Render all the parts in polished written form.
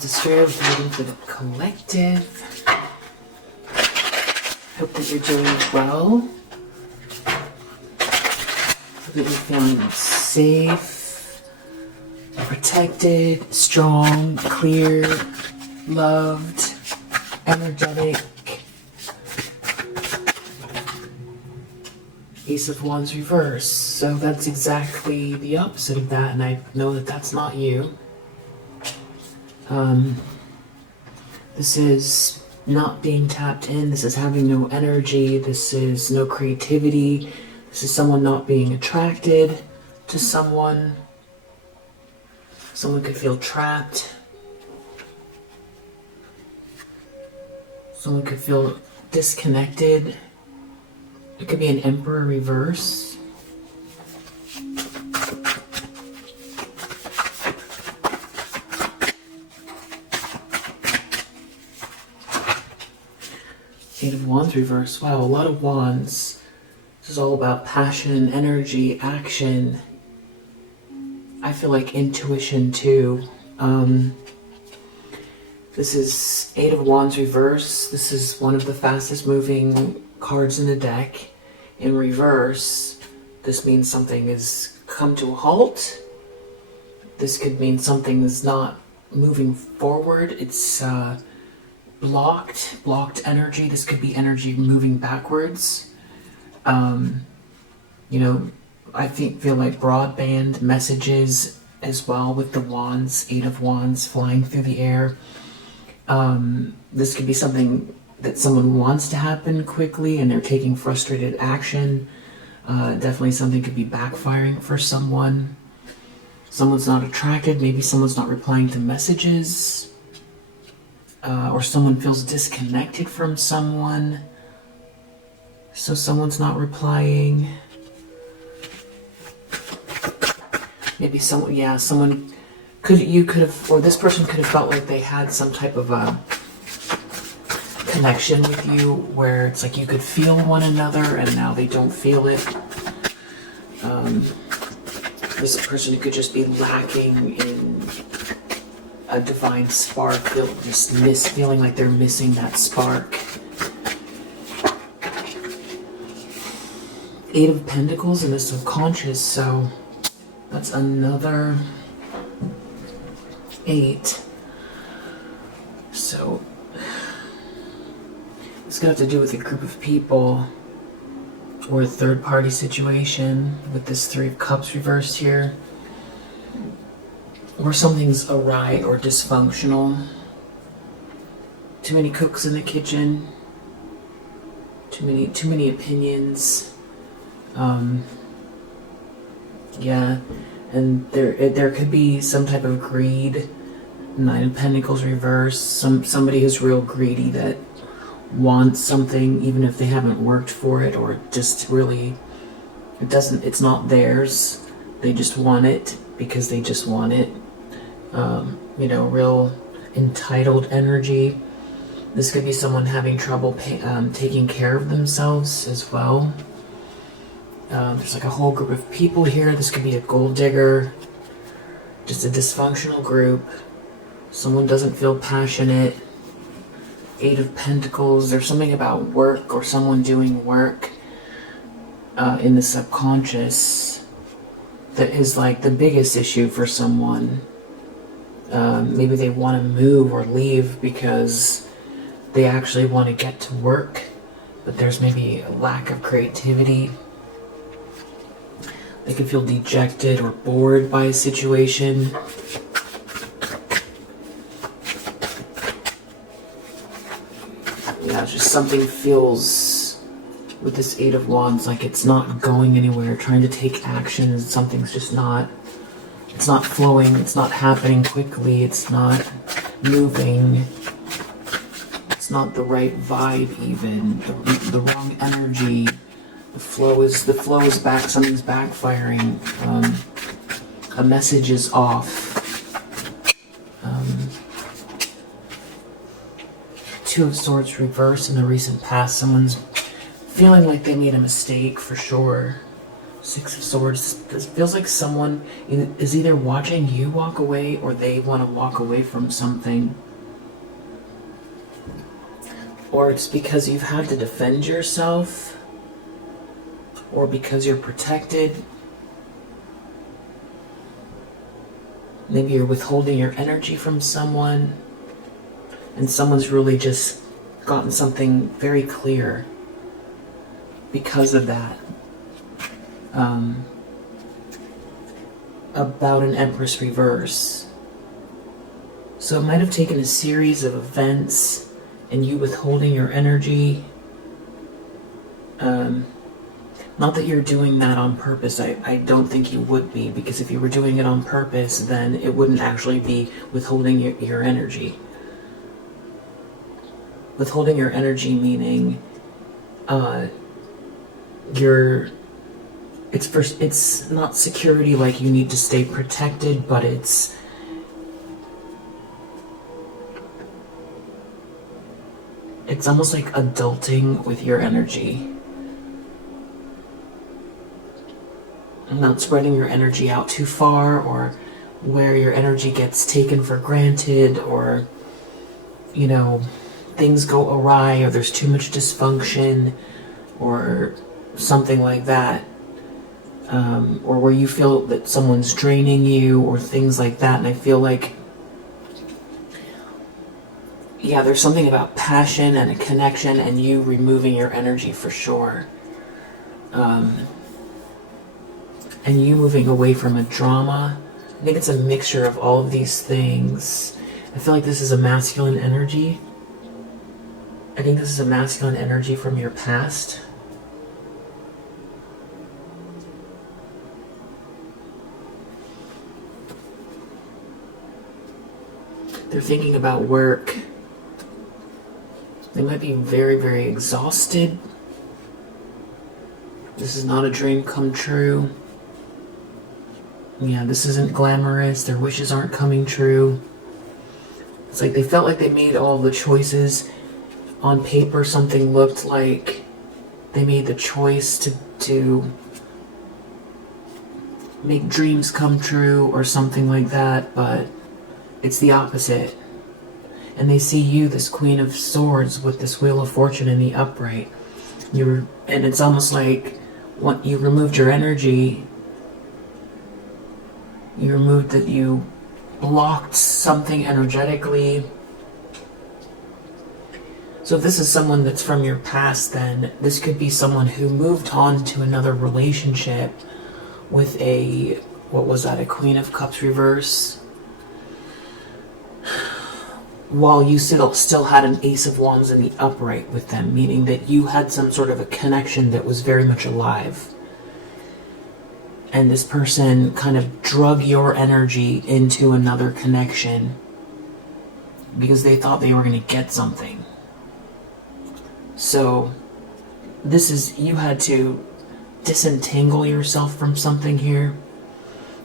That's a straight up reading for the collective. Hope that you're doing well. Hope that you're feeling safe, protected, strong, clear, loved, energetic. Ace of Wands reverse. So that's exactly the opposite of that, and I know that that's not you. This is not being tapped in. This is having no energy. This is no creativity. This is someone not being attracted to someone. Someone could feel trapped. Someone could feel disconnected. It could be an Emperor reverse. Eight of Wands reverse. Wow, a lot of wands. This is all about passion, energy, action. I feel like intuition too. This is Eight of Wands reverse. This is one of the fastest moving cards in the deck. In reverse, this means something has come to a halt. This could mean something is not moving forward. It's blocked energy. This could be energy moving backwards. You know, I feel like broadband messages as well with the wands, Eight of Wands flying through the air. This could be something that someone wants to happen quickly and they're taking frustrated action. Definitely something could be backfiring for someone. Someone's not attracted, maybe someone's not replying to messages. Or someone feels disconnected from someone, so someone's not replying. Maybe someone you could have, or this person could have felt like they had some type of a connection with you where it's like you could feel one another and now they don't feel it. This person could just be lacking in a divine spark. They'll just feeling like they're missing that spark. Eight of Pentacles in the subconscious, so that's another 8. So it's gonna have to do with a group of people or a third-party situation with this Three of Cups reversed here. Or something's awry or dysfunctional. Too many cooks in the kitchen. Too many opinions. Yeah, and there could be some type of greed. Nine of Pentacles reversed. Somebody who's real greedy that wants something even if they haven't worked for it, or just really it's not theirs. They just want it because they just want it. You know, real entitled energy. This could be someone having trouble taking care of themselves as well. There's like a whole group of people here. This could be a gold digger, just a dysfunctional group. Someone doesn't feel passionate. Eight of Pentacles. There's something about work or someone doing work in the subconscious that is like the biggest issue for someone. Maybe they want to move or leave because they actually want to get to work, but there's maybe a lack of creativity. They could feel dejected or bored by a situation. Yeah, just something feels with this Eight of Wands like it's not going anywhere. Trying to take action and something's just not. It's not flowing, it's not happening quickly, it's not moving, it's not the right vibe even, the wrong energy. The flow is back, something's backfiring, a message is off. Two of Swords reversed in the recent past. Someone's feeling like they made a mistake for sure. Six of Swords. This feels like someone is either watching you walk away or they want to walk away from something. Or it's because you've had to defend yourself, or because you're protected. Maybe you're withholding your energy from someone, and someone's really just gotten something very clear because of that. About an Empress reverse. So it might have taken a series of events and you withholding your energy. Not that you're doing that on purpose. I don't think you would be, because if you were doing it on purpose, then it wouldn't actually be withholding your energy. Withholding your energy meaning it's not security, like you need to stay protected, but it's almost like adulting with your energy. Not spreading your energy out too far, or where your energy gets taken for granted, or, you know, things go awry, or there's too much dysfunction, or something like that. Or where you feel that someone's draining you, or things like that. And I feel like, yeah, there's something about passion and a connection and you removing your energy for sure. And you moving away from a drama. I think it's a mixture of all of these things. I feel like this is a masculine energy. I think this is a masculine energy from your past. They're thinking about work. They might be very, very exhausted. This is not a dream come true. Yeah, this isn't glamorous. Their wishes aren't coming true. It's like they felt like they made all the choices. On paper, something looked like they made the choice to make dreams come true or something like that, but it's the opposite. And they see you, this Queen of Swords, with this Wheel of Fortune in the upright. And it's almost like what you removed your energy. You removed that, you blocked something energetically. So if this is someone that's from your past, then this could be someone who moved on to another relationship with a, what was that, a Queen of Cups reverse, while you still had an Ace of Wands in the upright with them, meaning that you had some sort of a connection that was very much alive. And this person kind of drug your energy into another connection because they thought they were going to get something. So this is, you had to disentangle yourself from something here.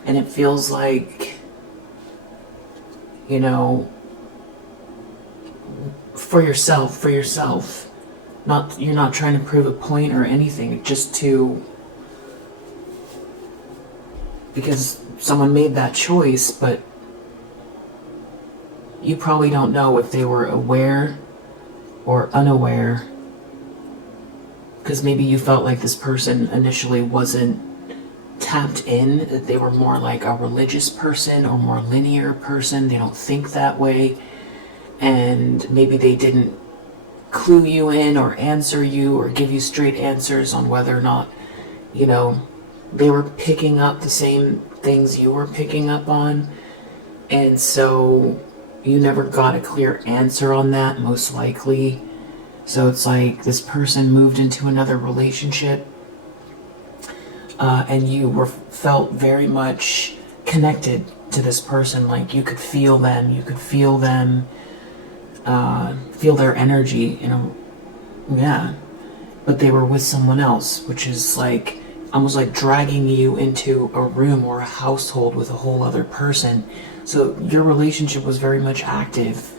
And it feels like, you know, for yourself. You're not trying to prove a point or anything, just because someone made that choice, but you probably don't know if they were aware or unaware, because maybe you felt like this person initially wasn't tapped in, that they were more like a religious person or more linear person. They don't think that way, and maybe they didn't clue you in or answer you or give you straight answers on whether or not, you know, they were picking up the same things you were picking up on. And so you never got a clear answer on that, most likely. So it's like this person moved into another relationship, and you felt very much connected to this person. Like you could feel them, feel their energy, you know. Yeah, but they were with someone else, which is like almost like dragging you into a room or a household with a whole other person. So your relationship was very much active,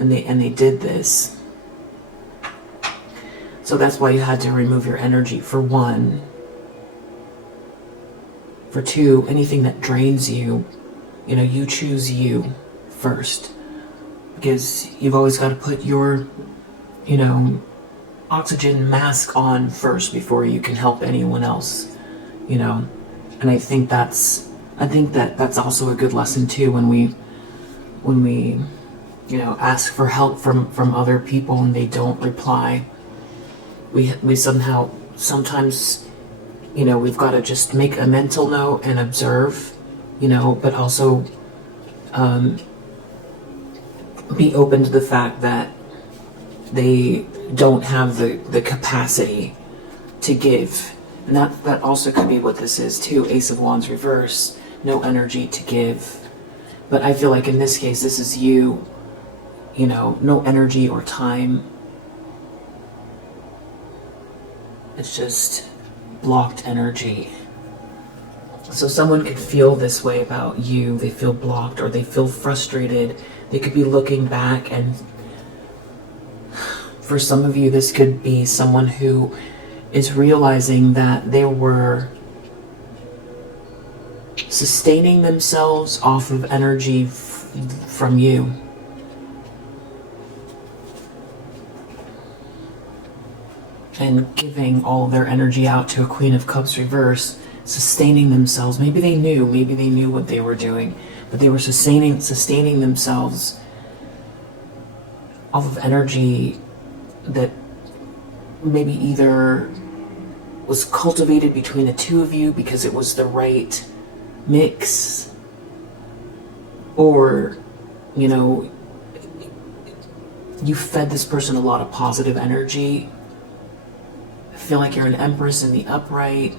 and they did this. So that's why you had to remove your energy, for one. For 2, anything that drains you, you know, you choose you first. Because you've always got to put your, you know, oxygen mask on first before you can help anyone else, you know. And I think that's also a good lesson too, when we you know, ask for help from other people and they don't reply. We somehow, sometimes, you know, we've got to just make a mental note and observe, you know, but also be open to the fact that they don't have the capacity to give. And that also could be what this is too. Ace of Wands reverse, no energy to give. But I feel like in this case, this is you know, no energy or time. It's just blocked energy. So someone could feel this way about you. They feel blocked or they feel frustrated. They could be looking back, and for some of you, this could be someone who is realizing that they were sustaining themselves off of energy from you. And giving all their energy out to a Queen of Cups reverse, sustaining themselves. Maybe they knew what they were doing, but they were sustaining themselves off of energy that maybe either was cultivated between the 2 of you because it was the right mix, or, you know, you fed this person a lot of positive energy. I feel like you're an Empress in the upright.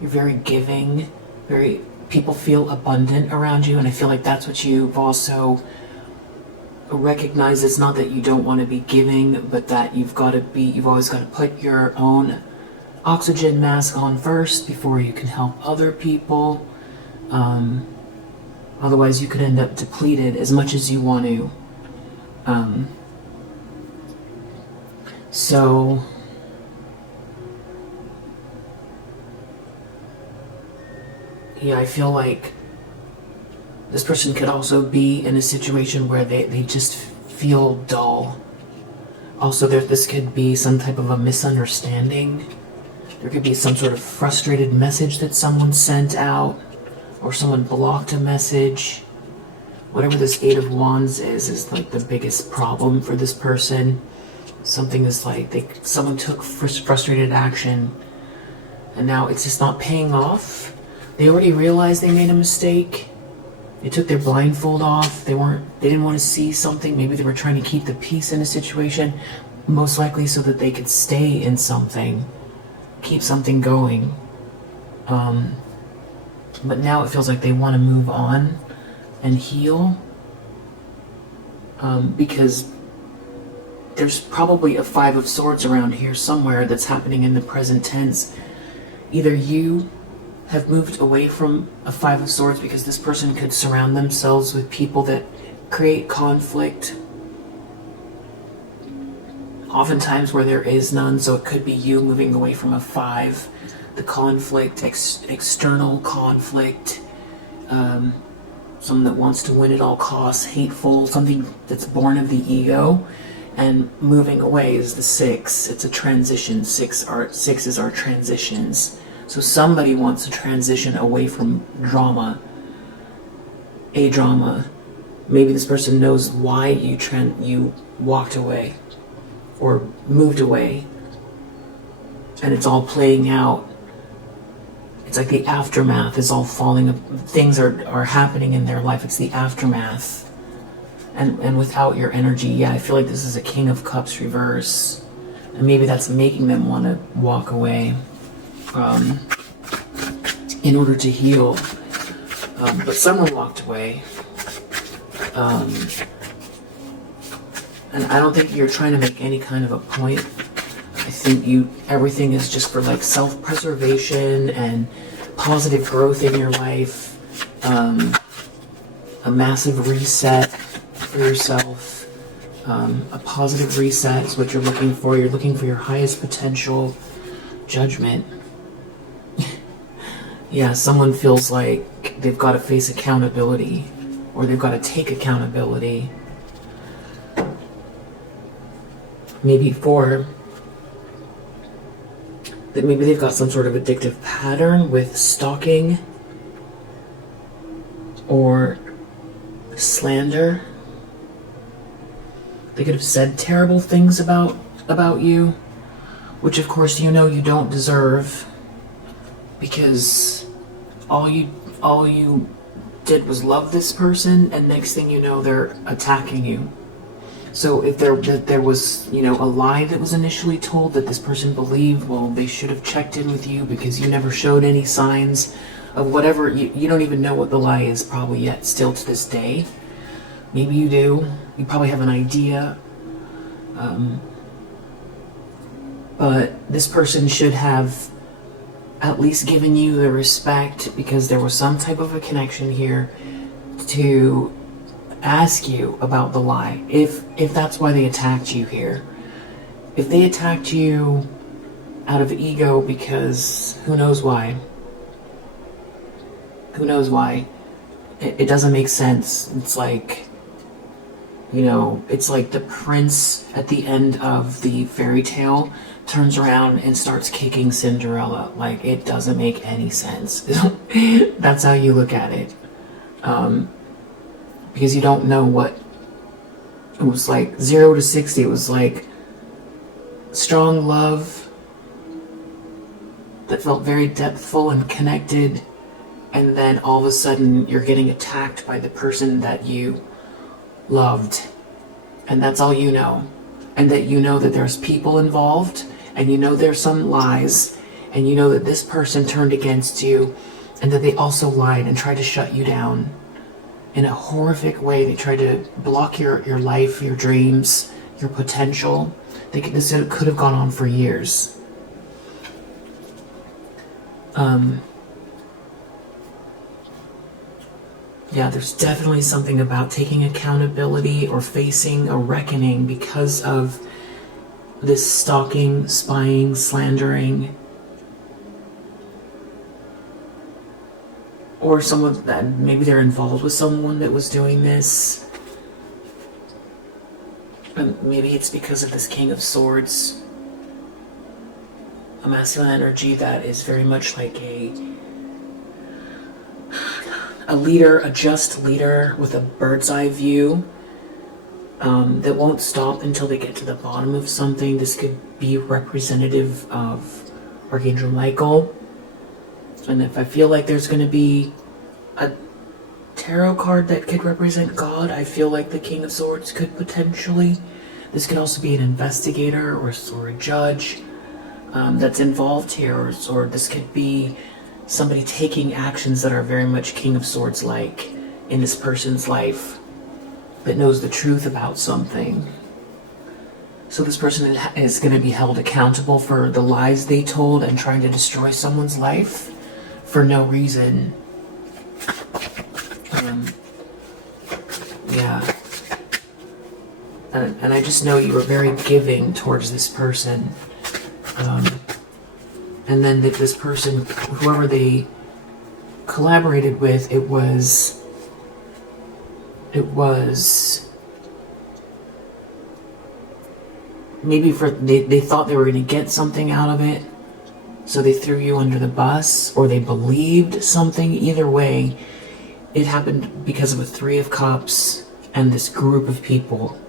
You're very giving, people feel abundant around you, and I feel like that's what you've also recognized. It's not that you don't want to be giving, but that you've always got to put your own oxygen mask on first before you can help other people. Otherwise you could end up depleted as much as you want to. So yeah, I feel like this person could also be in a situation where they just feel dull. Also, this could be some type of a misunderstanding. There could be some sort of frustrated message that someone sent out, or someone blocked a message. Whatever this 8 of Wands is like the biggest problem for this person. Something is like someone took frustrated action, and now it's just not paying off. They already realized they made a mistake. They took their blindfold off. They didn't want to see something. Maybe they were trying to keep the peace in a situation, most likely so that they could stay in something, keep something going. But now it feels like they want to move on and heal, because there's probably a 5 of Swords around here somewhere that's happening in the present tense. Either you have moved away from a 5 of Swords because this person could surround themselves with people that create conflict, oftentimes where there is none. So it could be you moving away from a 5, the conflict, external conflict, someone that wants to win at all costs, hateful, something that's born of the ego. And moving away is the 6. It's a transition. 6 is our transitions. So somebody wants to transition away from drama, a drama. Maybe this person knows why you walked away or moved away, and it's all playing out. It's like the aftermath is all falling. Things are happening in their life. It's the aftermath. And without your energy, yeah, I feel like this is a King of Cups reverse. And maybe that's making them want to walk away in order to heal. But someone walked away. And I don't think you're trying to make any kind of a point. I think everything is just for like self-preservation and positive growth in your life. A massive reset for yourself. A positive reset is what you're looking for. You're looking for your highest potential. Judgment. Yeah, someone feels like they've got to face accountability, or they've got to take accountability. Maybe maybe they've got some sort of addictive pattern with stalking or slander. They could have said terrible things about you, which of course you know you don't deserve, because all you did was love this person, and next thing you know they're attacking you. So if there was, a lie that was initially told that this person believed, well, they should have checked in with you because you never showed any signs of whatever. You don't even know what the lie is probably yet, still to this day. Maybe you do. You probably have an idea. But this person should have at least given you the respect, because there was some type of a connection here, to ask you about the lie, if that's why they attacked you here. If they attacked you out of ego because who knows why, it doesn't make sense. It's like, it's like the prince at the end of the fairy tale turns around and starts kicking Cinderella. Like, it doesn't make any sense. That's how you look at it. Because you don't know what it was like. 0 to 60, it was like strong love that felt very depthful and connected, and then all of a sudden you're getting attacked by the person that you loved, and that's all you know. And that you know that there's people involved, and you know there's some lies, and you know that this person turned against you, and that they also lied and tried to shut you down in a horrific way. They tried to block your life, your dreams, your potential. This could have gone on for years. Yeah, there's definitely something about taking accountability or facing a reckoning because of this stalking, spying, slandering, or someone that maybe they're involved with someone that was doing this. And maybe it's because of this King of Swords, a masculine energy that is very much like a leader, a just leader with a bird's eye view, that won't stop until they get to the bottom of something. This could be representative of Archangel Michael. And if I feel like there's going to be a tarot card that could represent God, I feel like the King of Swords could potentially. This could also be an investigator or a judge that's involved here, or this could be somebody taking actions that are very much King of Swords like in this person's life, that knows the truth about something. So this person is going to be held accountable for the lies they told and trying to destroy someone's life for no reason. Yeah. And I just know you were very giving towards this person. And then that this person, whoever they collaborated with, it was maybe they thought they were going to get something out of it, so they threw you under the bus, or they believed something. Either way, it happened because of a 3 of Cups and this group of people.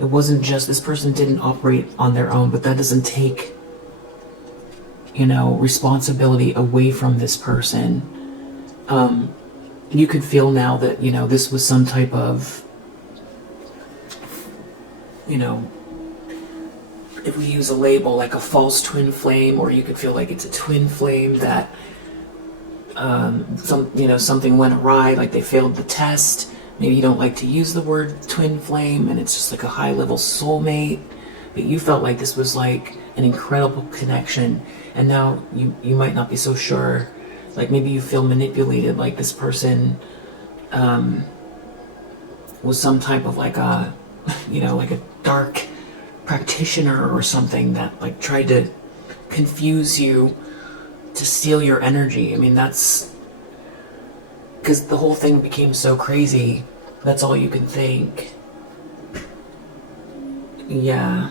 It wasn't just, this person didn't operate on their own, but that doesn't take, responsibility away from this person. You could feel now that, this was some type of, if we use a label like a false twin flame, or you could feel like it's a twin flame that something went awry, like they failed the test. Maybe you don't like to use the word twin flame, and it's just like a high level soulmate, but you felt like this was like an incredible connection, and now you might not be so sure. Like maybe you feel manipulated, like this person was some type of like a like a dark practitioner or something that like tried to confuse you to steal your energy. I mean, that's because the whole thing became so crazy. That's all you can think. Yeah.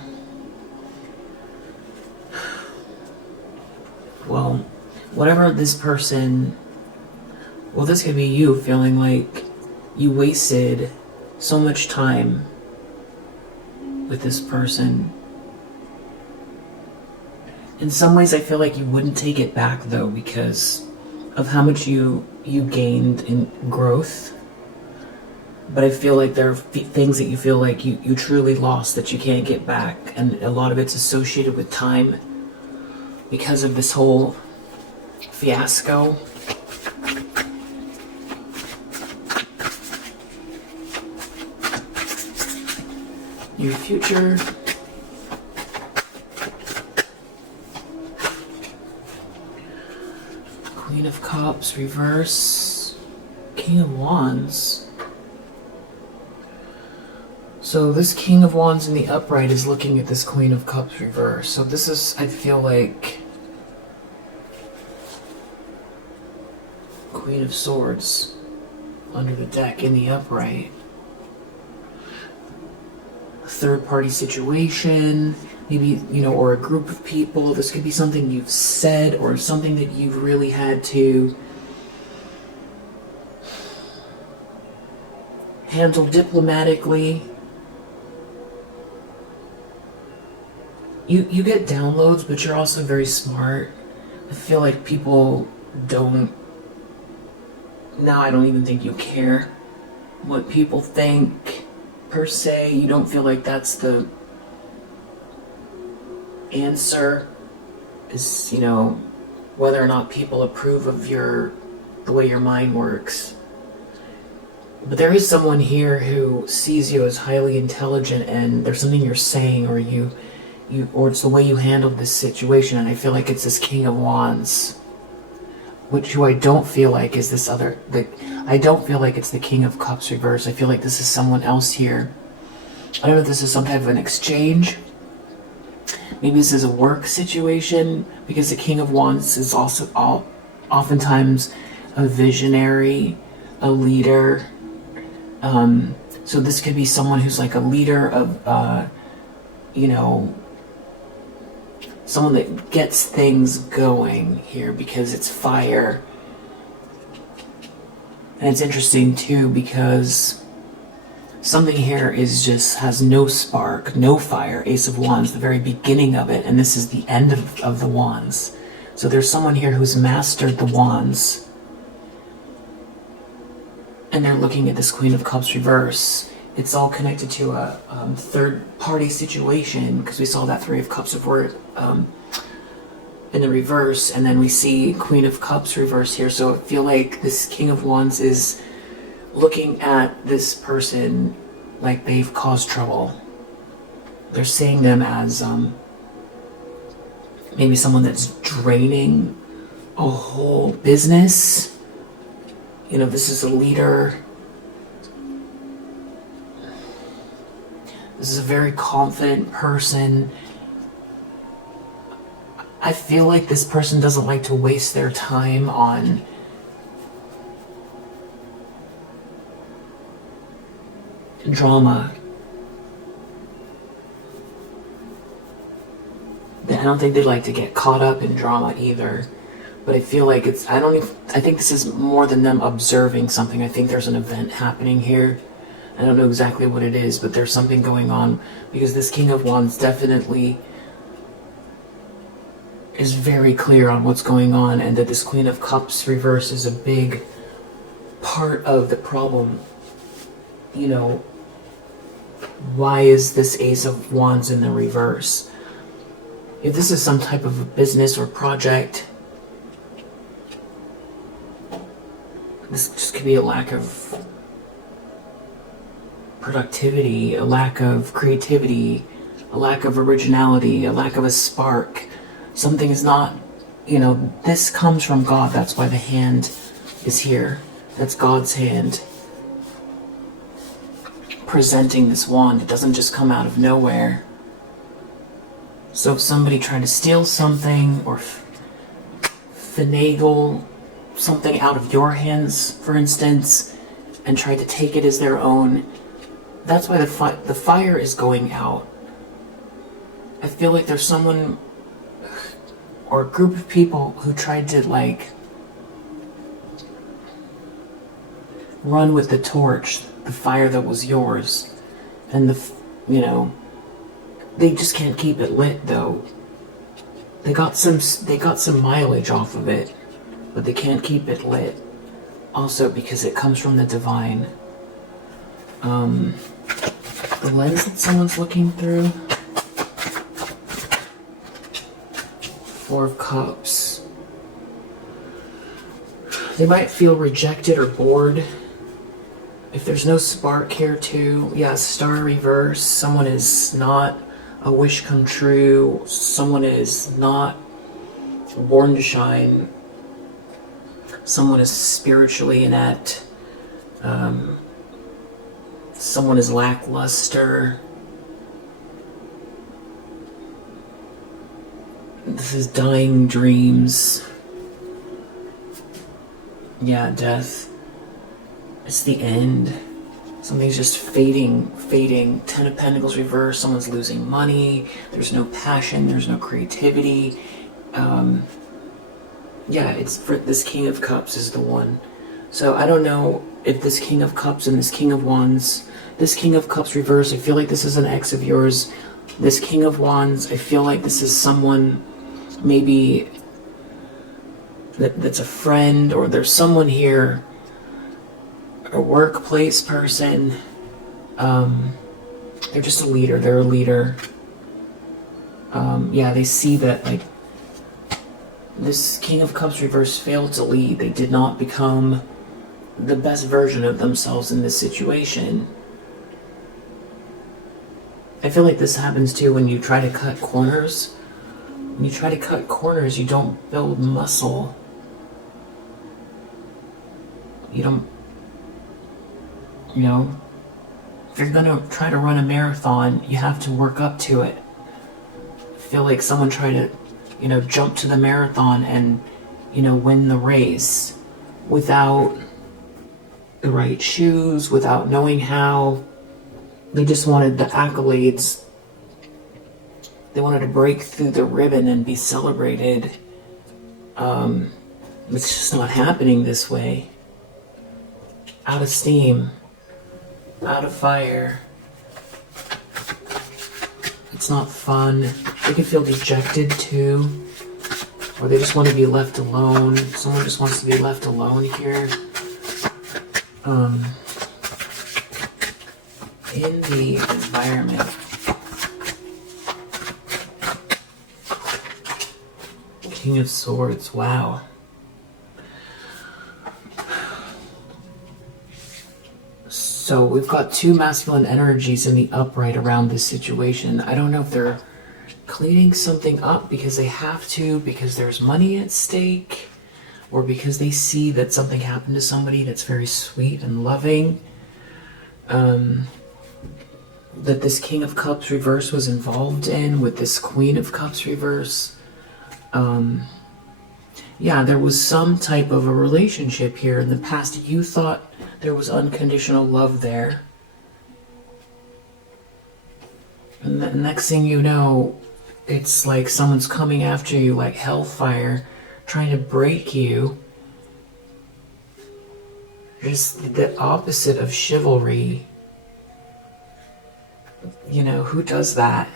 Well, whatever this person, well, this could be you feeling like you wasted so much time with this person. In some ways, I feel like you wouldn't take it back, though, because of how much you gained in growth. But I feel like there are things that you feel like you truly lost that you can't get back. And a lot of it's associated with time because of this whole fiasco. Your future. Queen of Cups, reverse. King of Wands. So this King of Wands in the upright is looking at this Queen of Cups reverse. So this is, I feel like, Queen of Swords under the deck in the upright. A third-party situation, maybe, you know, or a group of people. This could be something you've said or something that you've really had to handle diplomatically. You get downloads, but you're also very smart. I feel like people don't... Now I don't even think you care what people think, per se. You don't feel like that's the answer, is, you know, whether or not people approve of the way your mind works. But there is someone here who sees you as highly intelligent, and there's something you're saying, or or it's the way you handled this situation, and I feel like it's this King of Wands, who I don't feel like is this other, I don't feel like it's the King of Cups reverse. I feel like this is someone else here. I don't know if this is some type of an exchange. Maybe this is a work situation, because the King of Wands is also oftentimes a visionary, a leader. So this could be someone who's like a leader of, you know, someone that gets things going here, because it's fire. And it's interesting too, because something here has no spark, no fire. Ace of Wands, the very beginning of it, and this is the end of the Wands. So there's someone here who's mastered the Wands, and they're looking at this Queen of Cups reverse. It's all connected to a third-party situation, because we saw that Three of Cups in the reverse, and then we see Queen of Cups reverse here. So I feel like this King of Wands is looking at this person like they've caused trouble. They're seeing them as maybe someone that's draining a whole business. You know, this is a leader. This is a very confident person. I feel like this person doesn't like to waste their time on drama. I don't think they like to get caught up in drama either. But I feel like I think this is more than them observing something. I think there's an event happening here. I don't know exactly what it is, but there's something going on, because this King of Wands definitely is very clear on what's going on, and that this Queen of Cups reverse is a big part of the problem. You know, why is this Ace of Wands in the reverse? If this is some type of a business or project, this just could be a lack of productivity, a lack of creativity, a lack of originality, a lack of a spark. Something is not, you know, this comes from God. That's why the hand is here. That's God's hand presenting this wand. It doesn't just come out of nowhere. So if somebody tried to steal something or finagle something out of your hands, for instance, and try to take it as their own. That's why the fire is going out. I feel like there's someone or a group of people who tried to like run with the torch, the fire that was yours, and they just can't keep it lit though. They got some mileage off of it, but they can't keep it lit. Also because it comes from the divine. The lens that someone's looking through. Four of Cups. They might feel rejected or bored. If there's no spark here too, yeah, Star reverse. Someone is not a wish come true. Someone is not born to shine. Someone is spiritually inept. Someone is lackluster. This is dying dreams. Yeah, death. It's the end. Something's just fading. 10 of Pentacles reverse. Someone's losing money. There's no passion. There's no creativity. Yeah, it's for this King of Cups is the one. So I don't know if this King of Cups and this King of Wands, this King of Cups reverse, I feel like this is an ex of yours. This King of Wands, I feel like this is someone maybe that's a friend, or there's someone here, a workplace person. They're just a leader. They're a leader. Yeah, they see that like this King of Cups reverse failed to lead. They did not become the best version of themselves in this situation. I feel like this happens too when you try to cut corners. When you try to cut corners, you don't build muscle. You don't, if you're gonna try to run a marathon, you have to work up to it. I feel like someone tried to, jump to the marathon and, win the race without the right shoes, without knowing how. They just wanted the accolades. They wanted to break through the ribbon and be celebrated. It's just not happening this way. Out of steam. Out of fire. It's not fun. They can feel dejected too. Or they just want to be left alone. Someone just wants to be left alone here. In the environment. King of Swords, wow. So we've got two masculine energies in the upright around this situation. I don't know if they're cleaning something up because they have to, because there's money at stake, or because they see that something happened to somebody that's very sweet and loving. That this King of Cups reverse was involved in with this Queen of Cups reverse. Yeah, there was some type of a relationship here in the past. You thought there was unconditional love there. And the next thing you know, it's like someone's coming after you like hellfire, trying to break you. Just the opposite of chivalry. Who does that?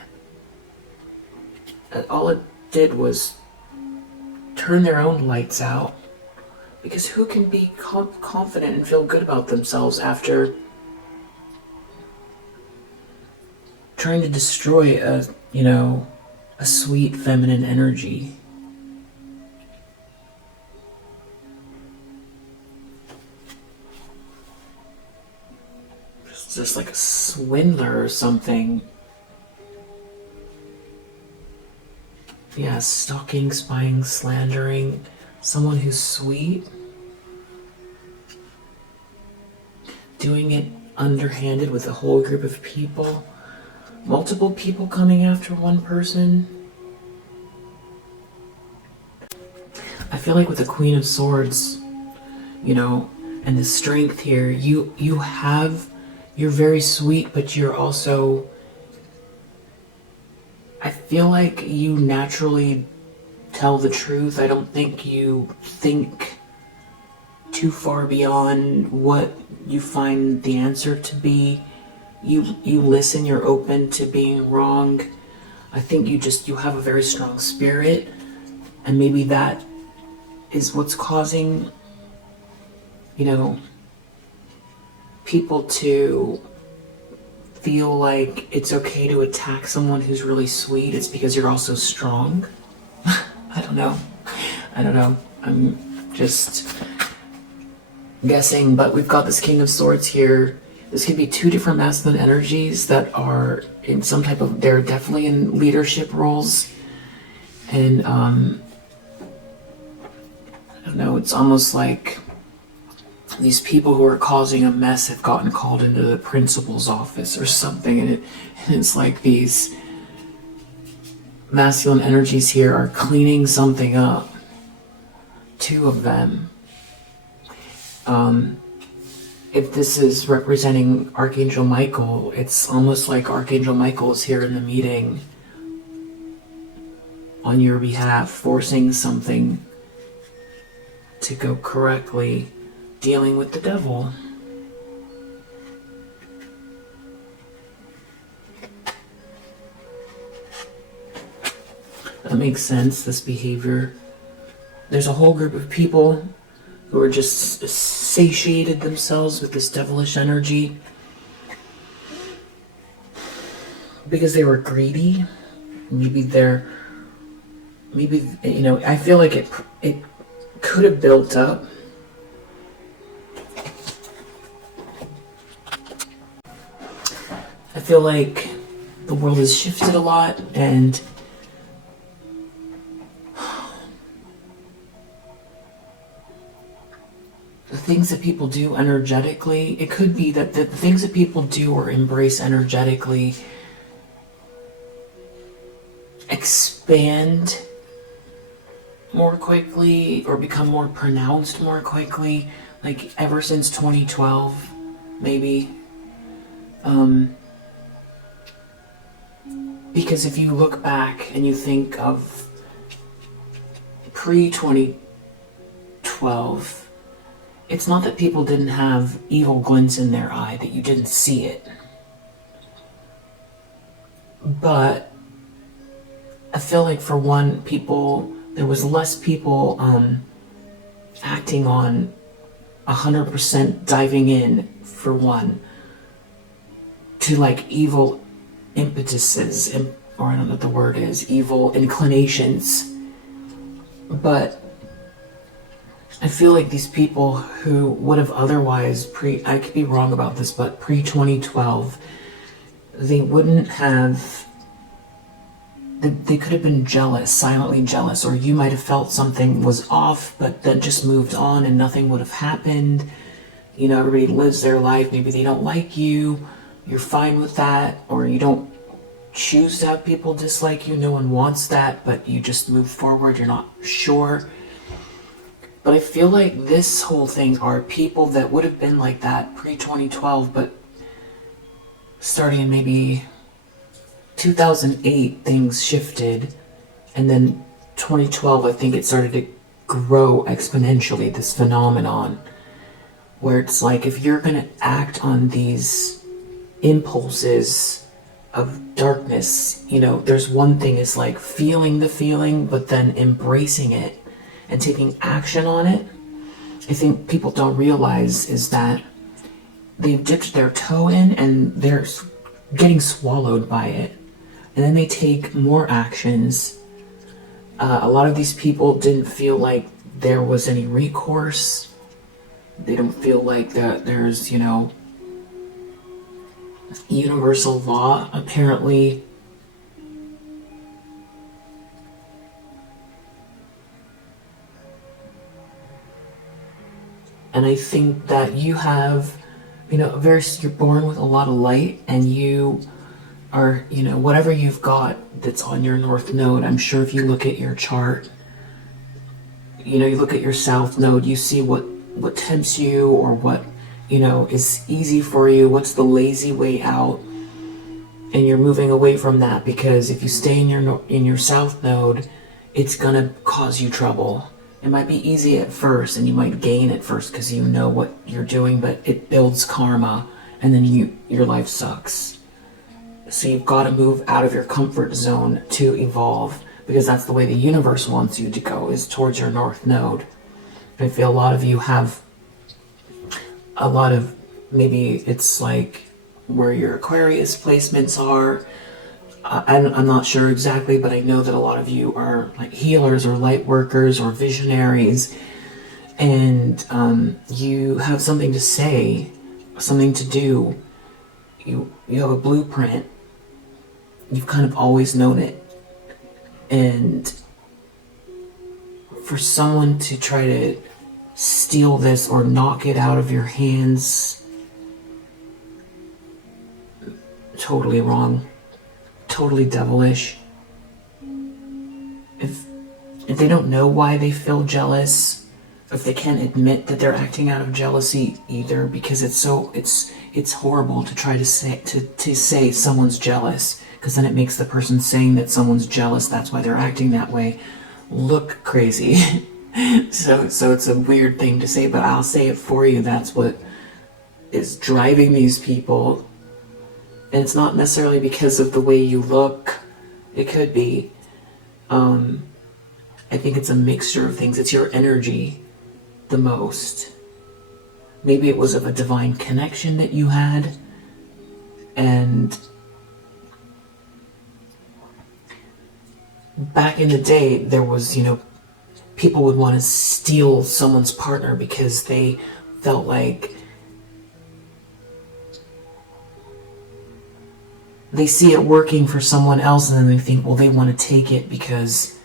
All it did was turn their own lights out. Because who can be confident and feel good about themselves after trying to destroy a sweet feminine energy? It's just like a swindler or something. Yeah, stalking, spying, slandering. Someone who's sweet. Doing it underhanded with a whole group of people. Multiple people coming after one person. I feel like with the Queen of Swords, you know, and the strength here, you're very sweet, but you're also, I feel like you naturally tell the truth. I don't think you think too far beyond what you find the answer to be. You listen, you're open to being wrong. I think you have a very strong spirit, and maybe that is what's causing, you know, people to feel like it's okay to attack someone who's really sweet. It's because you're also strong. I don't know. I'm just guessing, but we've got this King of Swords here. This could be two different masculine energies that are in some type of, they're definitely in leadership roles. And, I don't know, it's almost like these people who are causing a mess have gotten called into the principal's office or something, and it's like these masculine energies here are cleaning something up. Two of them. If this is representing Archangel Michael, it's almost like Archangel Michael is here in the meeting on your behalf, forcing something to go correctly, dealing with the devil. That makes sense, this behavior. There's a whole group of people who are just satiated themselves with this devilish energy because they were greedy. Maybe, you know, I feel like it could have built up. I feel like the world has shifted a lot, and the things that people do energetically, it could be that the things that people do or embrace energetically expand more quickly or become more pronounced more quickly, like ever since 2012, maybe. Because if you look back and you think of pre-2012, it's not that people didn't have evil glints in their eye, that you didn't see it. But I feel like for one, there was less people acting on 100% diving in, for one, to like evil impetuses, or I don't know what the word is, evil inclinations. But I feel like these people who would have otherwise I could be wrong about this, but pre-2012, they wouldn't have, they could have been jealous, silently jealous, or you might have felt something was off, but then just moved on and nothing would have happened. You know, everybody lives their life, maybe they don't like you, you're fine with that, or you don't choose to have people dislike you, no one wants that, but you just move forward, you're not sure. But I feel like this whole thing are people that would have been like that pre-2012, but starting in maybe 2008, things shifted, and then 2012, I think it started to grow exponentially, this phenomenon, where it's like if you're going to act on these impulses of darkness, you know, there's one thing is like feeling the feeling, but then embracing it and taking action on it. I think people don't realize is that they've dipped their toe in and they're getting swallowed by it. And then they take more actions. A lot of these people didn't feel like there was any recourse. They don't feel like that there's, you know, universal law, apparently. And I think that you have, you know, you're born with a lot of light, and you are, you know, whatever you've got that's on your North Node, I'm sure if you look at your chart, you look at your south node, you see what tempts you, or what, is easy for you, what's the lazy way out, and you're moving away from that, because if you stay in your south node, it's gonna cause you trouble. It might be easy at first, and you might gain at first because you know what you're doing, but it builds karma, and then your life sucks. So you've got to move out of your comfort zone to evolve, because that's the way the universe wants you to go, is towards your north node. I feel a lot of you have a lot of, maybe it's like where your Aquarius placements are. I'm not sure exactly, but I know that a lot of you are like healers or light workers or visionaries, and you have something to say, something to do. You have a blueprint. You've kind of always known it. And for someone to try to steal this or knock it out of your hands, totally wrong. Totally devilish. If they don't know why they feel jealous, if they can't admit that they're acting out of jealousy either, because it's horrible to try to say someone's jealous, because then it makes the person saying that someone's jealous, that's why they're acting that way, look crazy. so it's a weird thing to say, but I'll say it for you. That's what is driving these people. And it's not necessarily because of the way you look. It could be. I think it's a mixture of things. It's your energy the most. Maybe it was of a divine connection that you had. And back in the day, there was, people would want to steal someone's partner because they felt like they see it working for someone else, and then they think, well, they want to take it because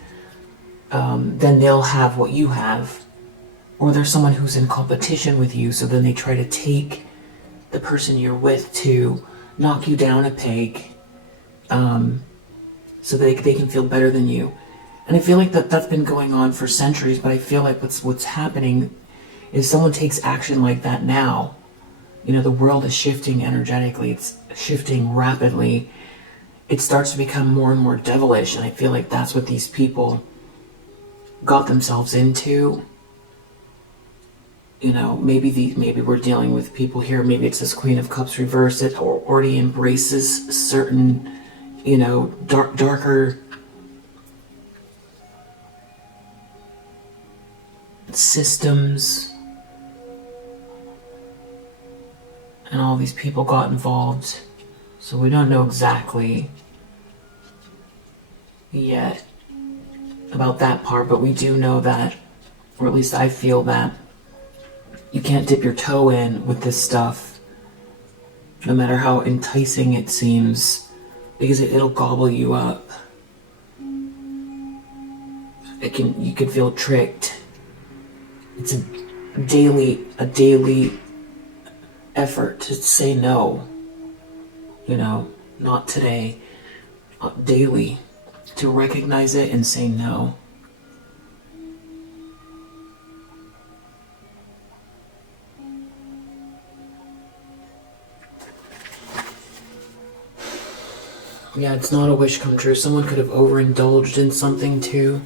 then they'll have what you have. Or there's someone who's in competition with you, so then they try to take the person you're with to knock you down a peg, so they can feel better than you. And I feel like that's been going on for centuries, but I feel like what's happening is someone takes action like that now. The world is shifting energetically. It's shifting rapidly. It starts to become more and more devilish, and I feel like that's what these people got themselves into. Maybe we're dealing with people here. Maybe it's this Queen of Cups reversed that already embraces certain, darker systems. And all these people got involved. So we don't know exactly yet about that part, but we do know that, or at least I feel that, you can't dip your toe in with this stuff, no matter how enticing it seems, because it'll gobble you up. You could feel tricked. It's a daily effort to say no. Not today, daily, to recognize it and say no. Yeah, it's not a wish come true. Someone could have overindulged in something too.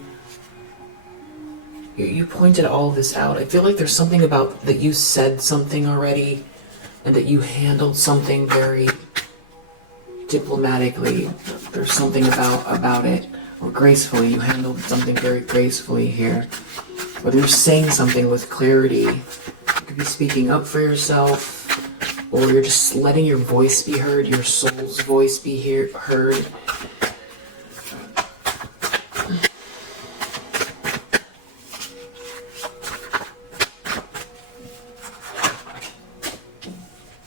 You pointed all this out. I feel like there's something about that you said something already, and that you handled something very diplomatically. There's something about it, or gracefully. You handled something very gracefully here. Whether you're saying something with clarity, you could be speaking up for yourself, or you're just letting your voice be heard, your soul's voice be heard.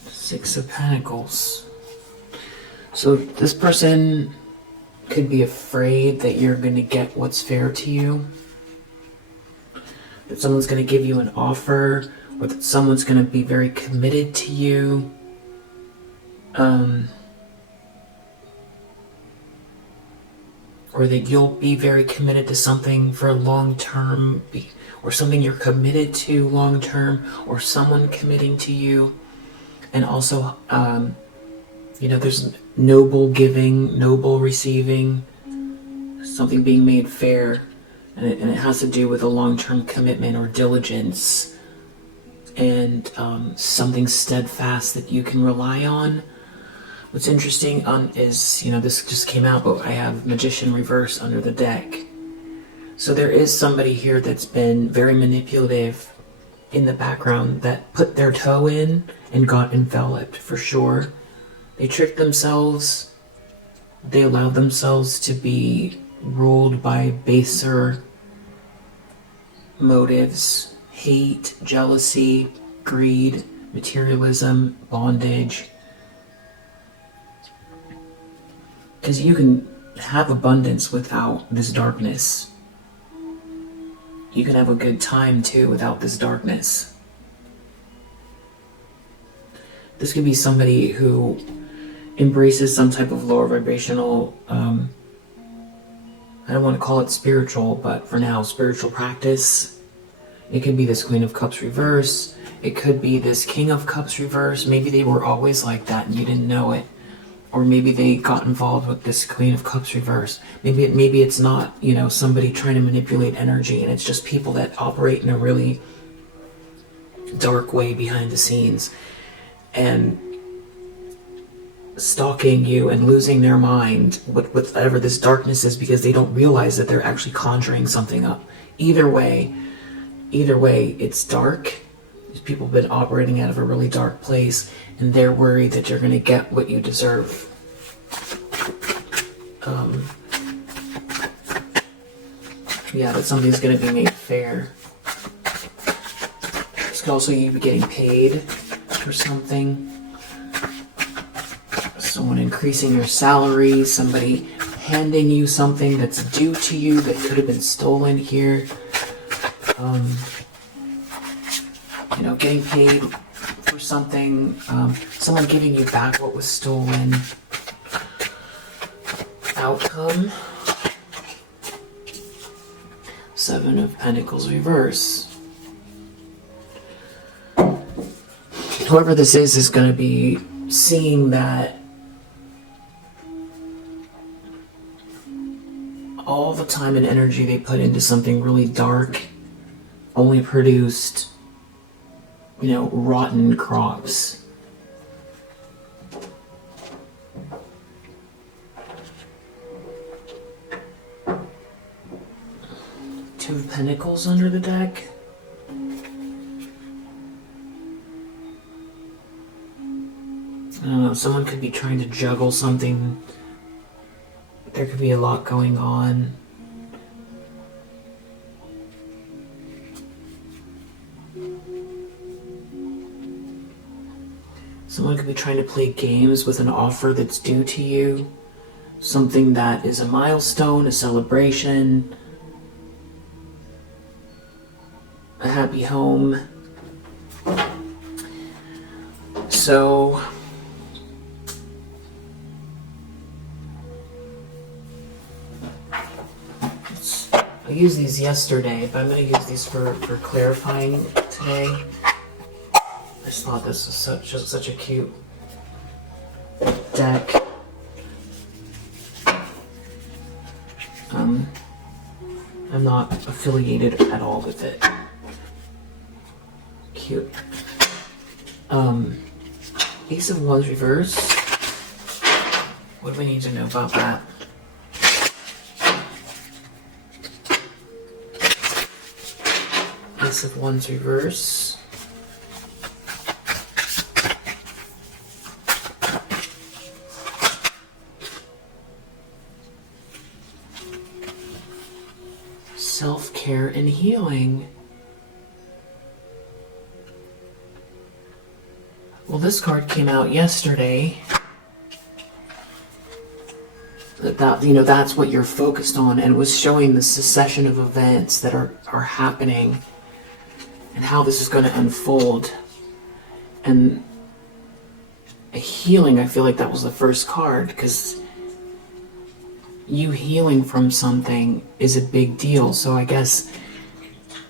Six of Pentacles. So this person could be afraid that you're going to get what's fair to you. That someone's going to give you an offer, or that someone's going to be very committed to you. Or or that you'll be very committed to something for long term, or something you're committed to long term, or someone committing to you. And also, there's noble giving, noble receiving, something being made fair, and it has to do with a long-term commitment or diligence, and something steadfast that you can rely on. What's interesting is, this just came out, but I have Magician reverse under the deck. So there is somebody here that's been very manipulative in the background, that put their toe in and got enveloped, for sure. They tricked themselves. They allowed themselves to be ruled by baser motives, hate, jealousy, greed, materialism, bondage. Because you can have abundance without this darkness. You can have a good time too without this darkness. This could be somebody who embraces some type of lower vibrational, I don't want to call it spiritual, but for now, spiritual practice. It could be this Queen of Cups reverse. It could be this King of Cups reverse. Maybe they were always like that and you didn't know it. Or maybe they got involved with this Queen of Cups reverse. Maybe it's not, somebody trying to manipulate energy, and it's just people that operate in a really dark way behind the scenes and stalking you and losing their mind with whatever this darkness is, because they don't realize that they're actually conjuring something up. Either way, it's dark. These people have been operating out of a really dark place, and they're worried that you're going to get what you deserve. That something's going to be made fair. This could also you be getting paid for something. Someone increasing your salary, somebody handing you something that's due to you that could have been stolen here. Getting paid for something, someone giving you back what was stolen. Outcome. 7 of Pentacles reverse. Whoever this is going to be seeing that all the time and energy they put into something really dark only produced, rotten crops. Two of Pentacles under the deck. I don't know, someone could be trying to juggle something. There could be a lot going on. Someone could be trying to play games with an offer that's due to you. Something that is a milestone, a celebration, a happy home. So I used these yesterday, but I'm going to use these for clarifying today. I just thought this was such a cute deck. I'm not affiliated at all with it. Cute. Ace of Wands reverse. What do we need to know about that? Ace of Wands reverse. Self-care and healing. Well, this card came out yesterday. That's what you're focused on, and was showing the succession of events that are happening and how this is going to unfold. And a healing, I feel like that was the first card, because you healing from something is a big deal. So I guess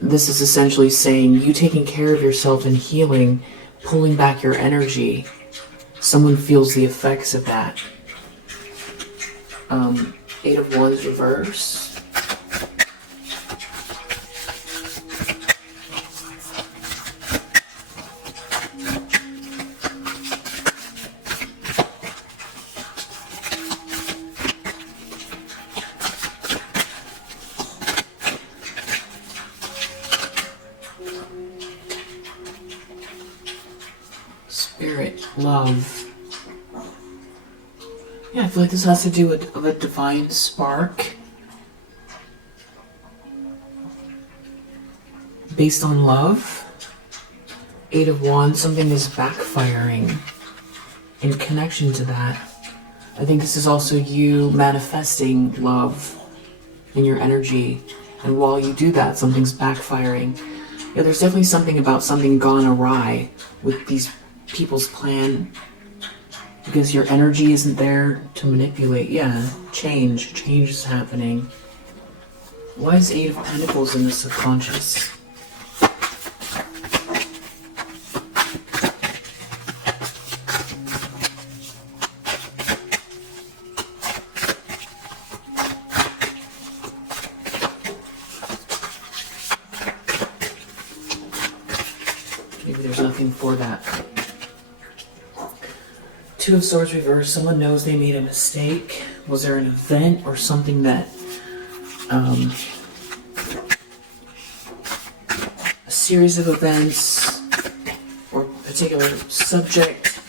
this is essentially saying you taking care of yourself and healing, pulling back your energy. Someone feels the effects of that. Eight of Wands reverse. Spirit, love. Yeah, I feel like this has to do with a divine spark based on love. Eight of Wands, something is backfiring in connection to that. I think this is also you manifesting love in your energy, and while you do that, something's backfiring. Yeah, there's definitely something about something gone awry with these people's plan, because your energy isn't there to manipulate. Yeah, change is happening. Why is Eight of Pentacles in the subconscious? Maybe there's nothing for that. Two of Swords reverse. Someone knows they made a mistake. Was there an event or something that a series of events or particular subject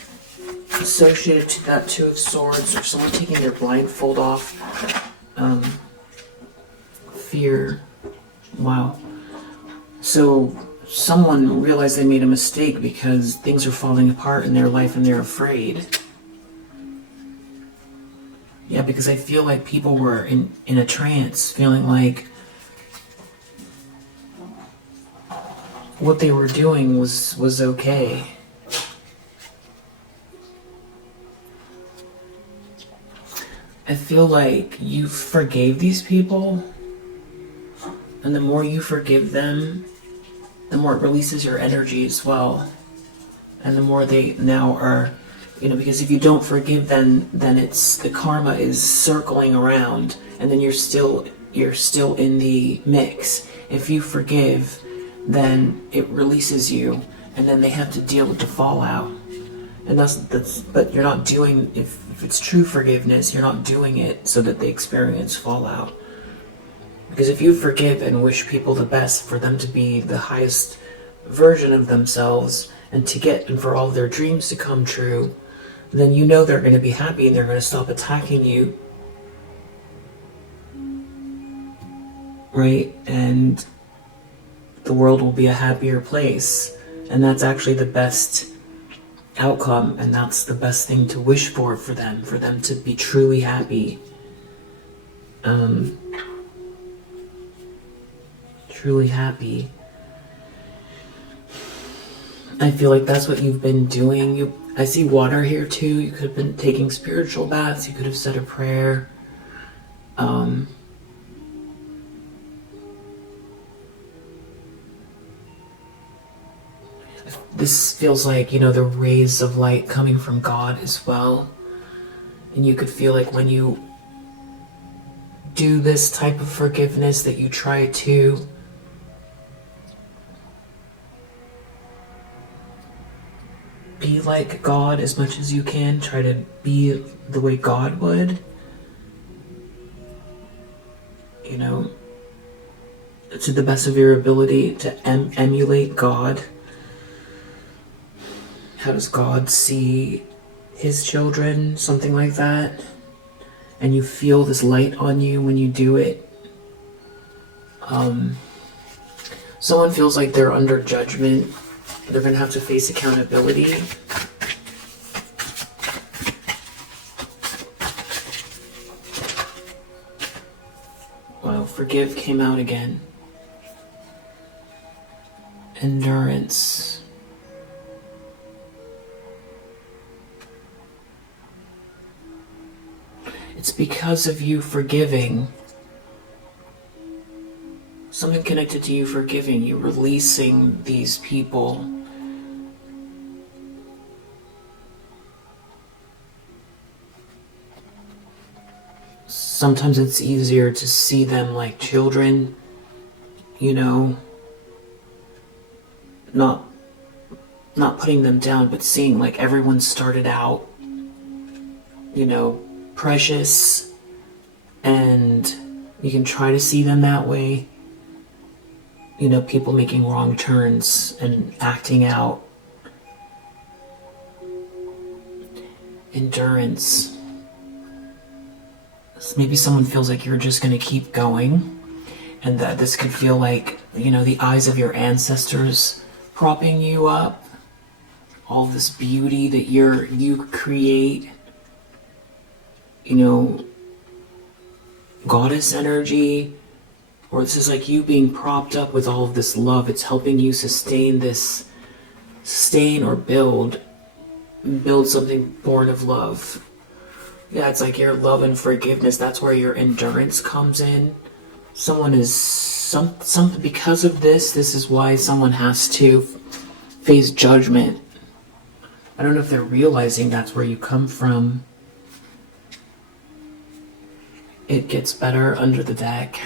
associated to that Two of Swords, or someone taking their blindfold off? Fear. Wow. So someone realized they made a mistake because things are falling apart in their life and they're afraid. Yeah, because I feel like people were in a trance, feeling like what they were doing was okay. I feel like you forgave these people, and the more you forgive them, the more it releases your energy as well. And the more they now are, because if you don't forgive them, then it's the karma is circling around, and then you're still in the mix. If you forgive, then it releases you, and then they have to deal with the fallout. And but you're not doing, if it's true forgiveness, you're not doing it so that they experience fallout. Because if you forgive and wish people the best, for them to be the highest version of themselves, and for all their dreams to come true, then they're going to be happy and they're going to stop attacking you. Right? And the world will be a happier place. And that's actually the best outcome, and that's the best thing to wish for them to be truly happy. Truly happy. I feel like that's what you've been doing. I see water here too. You could have been taking spiritual baths. You could have said a prayer. This feels like, the rays of light coming from God as well. And you could feel like when you do this type of forgiveness, that you try to be like God as much as you can. Try to be the way God would. To the best of your ability to emulate God. How does God see his children? Something like that. And you feel this light on you when you do it. Someone feels like they're under judgment. They're going to have to face accountability. Wow, forgive came out again. Endurance. It's because of you forgiving. Something connected to you forgiving, you releasing these people. Sometimes it's easier to see them like children, you know, not putting them down, but seeing like everyone started out, you know, precious, and you can try to see them that way. You know, people making wrong turns and acting out. Endurance. So maybe someone feels like you're just going to keep going, and that this could feel like, you know, the eyes of your ancestors propping you up. All this beauty that you create. You know, goddess energy. Or this is like you being propped up with all of this love. It's helping you sustain or build something born of love. Yeah, it's like your love and forgiveness. That's where your endurance comes in. Someone is something because of this is why someone has to face judgment. I don't know if they're realizing that's where you come from. It gets better under the deck.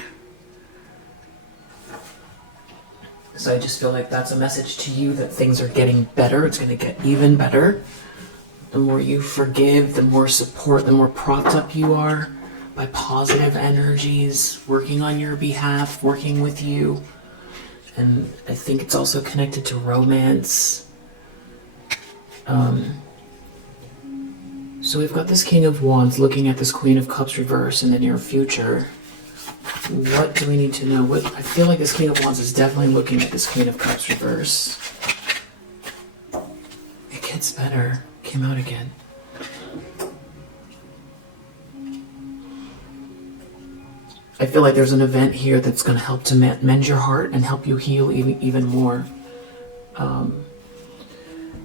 So I just feel like that's a message to you that things are getting better. It's going to get even better. The more you forgive, the more support, the more propped up you are by positive energies working on your behalf, working with you. And I think it's also connected to romance. So we've got this King of Wands looking at this Queen of Cups reverse in the near future. What do we need to know? I feel like this King of Wands is definitely looking at this Queen of Cups reverse. It gets better. Came out again. I feel like there's an event here that's going to help to mend your heart and help you heal even more.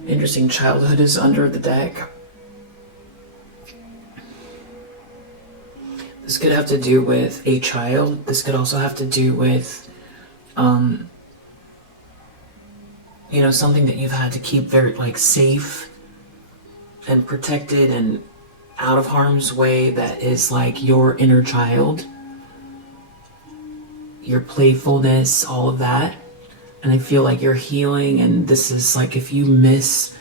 Interesting. Childhood is under the deck. This could have to do with a child. This could also have to do with, you know, something that you've had to keep very, like, safe and protected and out of harm's way, that is like your inner child. Your playfulness, all of that. And I feel like you're healing, and this is like if you miss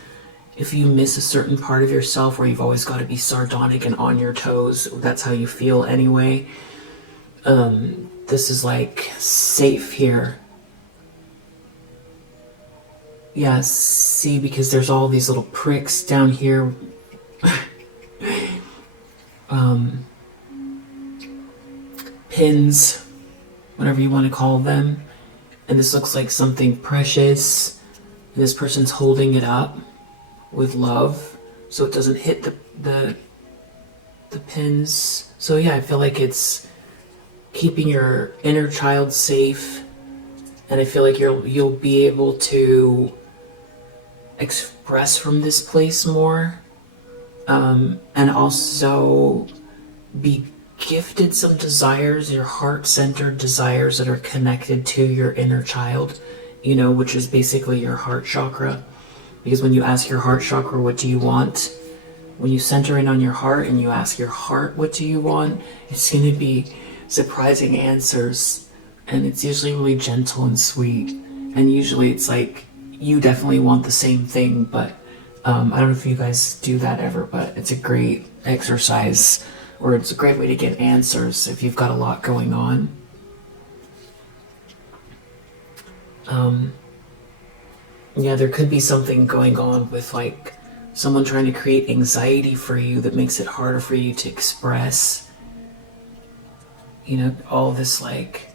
a certain part of yourself where you've always got to be sardonic and on your toes, that's how you feel anyway. This is like safe here. Yeah, see, because there's all these little pricks down here. Pins, whatever you want to call them. And this looks like something precious. And this person's holding it up with love so it doesn't hit the pins. So yeah, I feel like it's keeping your inner child safe, and I feel like you'll be able to express from this place more, and also be gifted some desires, your heart-centered desires that are connected to your inner child, you know, which is basically your heart chakra. Because when you ask your heart chakra, what do you want? When you center in on your heart and you ask your heart, what do you want? It's going to be surprising answers. And it's usually really gentle and sweet. And usually it's like, you definitely want the same thing. But I don't know if you guys do that ever, but it's a great exercise. Or it's a great way to get answers if you've got a lot going on. Yeah, there could be something going on with like someone trying to create anxiety for you that makes it harder for you to express, you know, all this like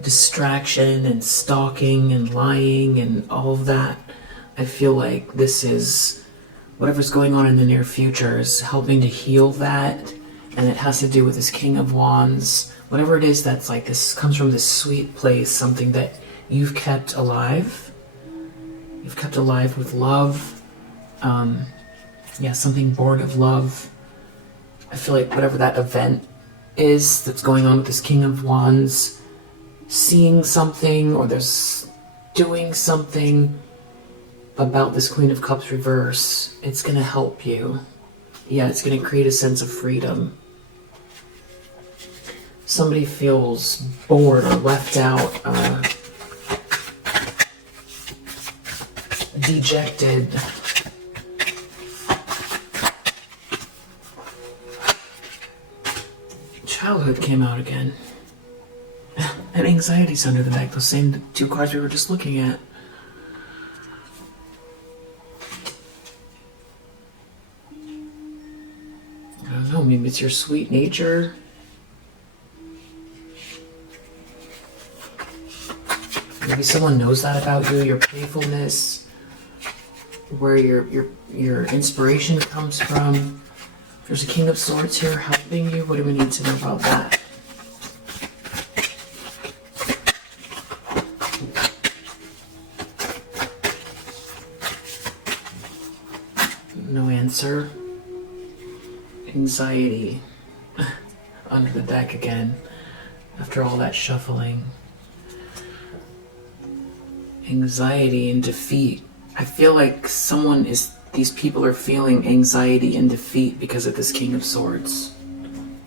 distraction and stalking and lying and all of that. I feel like this is whatever's going on in the near future is helping to heal that, and it has to do with this King of Wands. Whatever it is that's like, this comes from this sweet place, something that you've kept alive. You've kept alive with love. Yeah, something born of love. I feel like whatever that event is that's going on with this King of Wands, seeing something or there's doing something about this Queen of Cups reverse, it's going to help you. Yeah, it's going to create a sense of freedom. Somebody feels bored or left out, dejected. Childhood came out again. And anxiety's under the deck, those same two cards we were just looking at. I don't know, maybe it's your sweet nature. Maybe someone knows that about you, your playfulness, where your inspiration comes from. There's a King of Swords here helping you. What do we need to know about that? No answer. Anxiety. Under the deck again. After all that shuffling. Anxiety and defeat. I feel like these people are feeling anxiety and defeat because of this King of Swords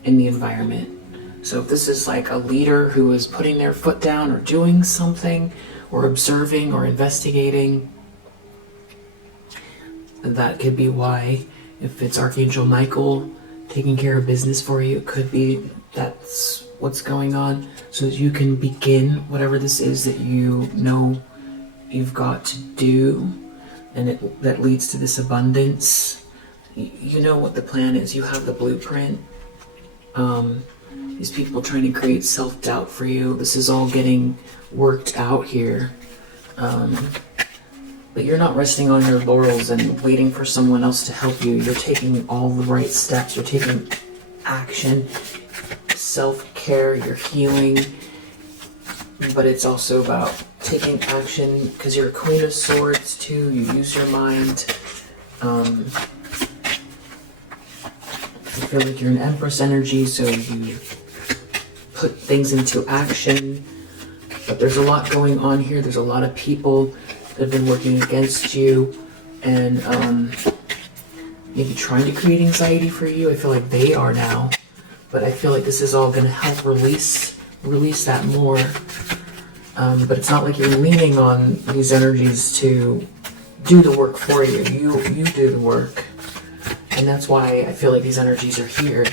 in the environment. So if this is like a leader who is putting their foot down or doing something or observing or investigating, that could be why. If it's Archangel Michael taking care of business for you, it could be that's what's going on, so that you can begin whatever this is that you know you've got to do, and that leads to this abundance. You know what the plan is. You have the blueprint. These people trying to create self-doubt for you. This is all getting worked out here. But you're not resting on your laurels and waiting for someone else to help you. You're taking all the right steps. You're taking action, self-care, you're healing. But it's also about taking action because you're a Queen of Swords too. You use your mind. I feel like you're an Empress energy, so you put things into action. But there's a lot going on here. There's a lot of people that have been working against you and maybe trying to create anxiety for you. I feel like they are now. But I feel like this is all going to help release that more. But it's not like you're leaning on these energies to do the work for you. You do the work. And that's why I feel like these energies are here.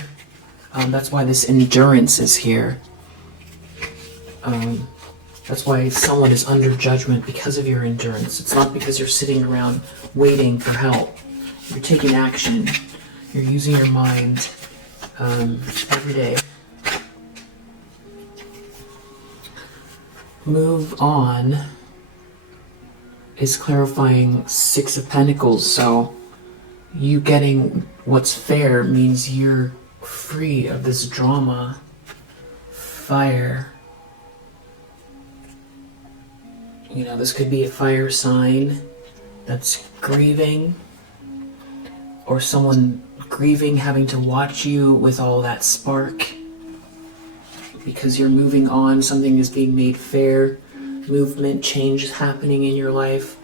That's why this endurance is here. That's why someone is under judgment, because of your endurance. It's not because you're sitting around waiting for help. You're taking action. You're using your mind every day. Move on is clarifying Six of Pentacles. So you getting what's fair means you're free of this drama. Fire. You know, this could be a fire sign that's grieving, or someone grieving having to watch you with all that spark. Because you're moving on, something is being made fair, movement, change is happening in your life,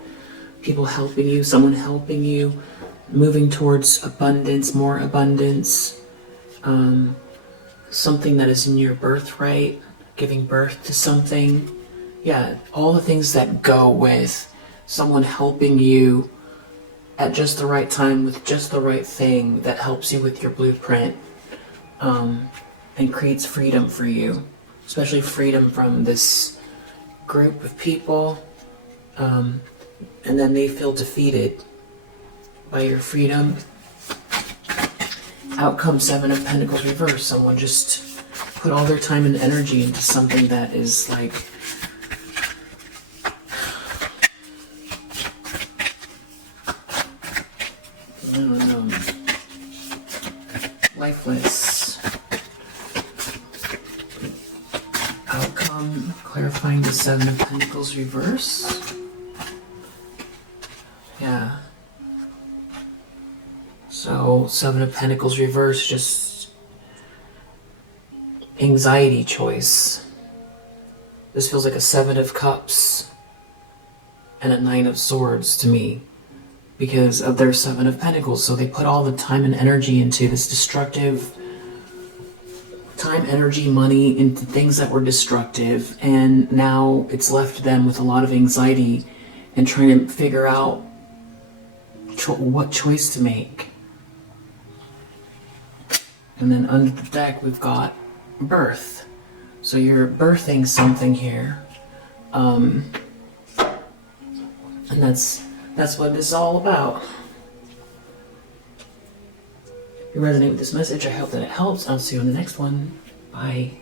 people helping you, someone helping you, moving towards abundance, more abundance, something that is in your birthright, giving birth to something. Yeah, all the things that go with someone helping you at just the right time with just the right thing that helps you with your blueprint. And creates freedom for you, especially freedom from this group of people, and then they feel defeated by your freedom. Out comes Seven of Pentacles reverse. Someone just put all their time and energy into something that is like, I don't know, lifeless. Outcome, clarifying the Seven of Pentacles reverse. Yeah. So, Seven of Pentacles reverse, just anxiety choice. This feels like a 7 of Cups and a 9 of Swords to me because of their 7 of Pentacles. So they put all the time and energy into this destructive time, energy, money into things that were destructive, and now it's left them with a lot of anxiety and trying to figure out what choice to make. And then under the deck we've got birth. So you're birthing something here, and that's what this is all about. If you resonate with this message, I hope that it helps. I'll see you on the next one. Bye.